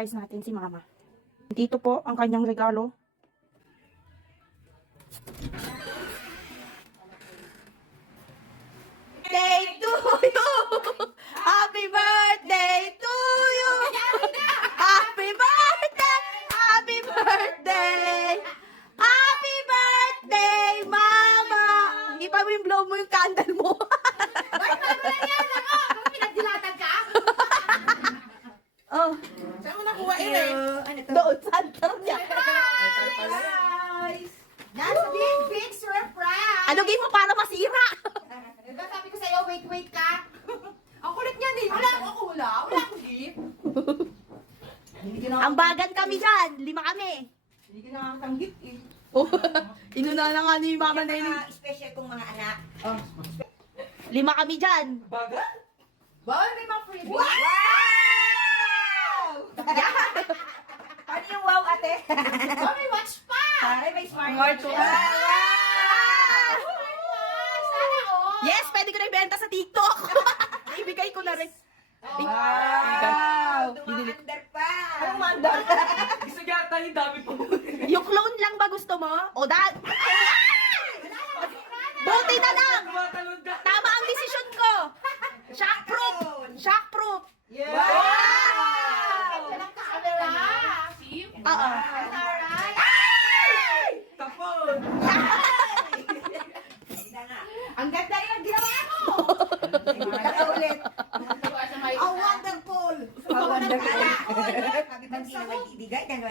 surprise natin si Mama. Dito po ang kanyang regalo. Birthday to you! Happy birthday to you! Happy birthday! Happy birthday! Happy birthday, Mama! Hindi pa blow mo yung candle mo. Oh. Saan mo nakuha yun Doon, santar niya. That's a big surprise! Ano game mo para masira? Diba sabi ko sa'yo, wait ka? Ang kulit niya din. Wala akong gift. Ang bagan kami dyan. 5 kami. Hindi ka nakakatang gift eh. Oh, inuna na nga ni Mama na yun. Special kong mga anak. 5 kami dyan. Bagal? Bawal may mga freebie. Wow! Ano yung wow, ate? Oh, may watch pa! Ay, may smartwatch. Wow! Sana all! Yes, pwede ko na ibenta sa TikTok. Ibigay ko na rin. Wow! Binili- Under pa! Anong mandar? Gusto yata yung dami po. Yung clone lang ba gusto mo? O dad? Buti na lang! Tumatalon ka. Tama ang desisyon ko! Shockproof! Shockproof! Wow! Walang camera! Oo. Alright! Tapon. Ang ganda yung ginawa mo! Ganda ulit! Ang wonderful! Ang wonderful! Bakit ang hindi na magbibigay dahil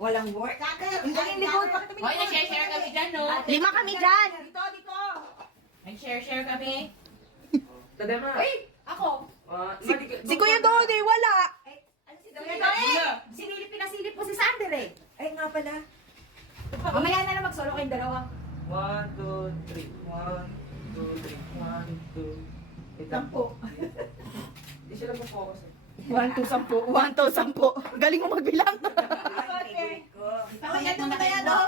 walang work? Ang likod! Hoy, nag-share kami dyan, no? 5 kami dyan. Dito, dito! Nag-share kami. Tadema. Uy! Ako! Si Kuya Dodi, wala. Pinasilip po si Sander eh. Ay nga pala. Mamaya na lang mag-solo kayong dalawa. 1, 2, 3. 1, 2, 3. 1, 2. Wait lang. Hindi sila mag-focus eh. 1, 2, 10. 1, 2, 10. Galing mo magbilang. Okay. Pamaya na yan, no?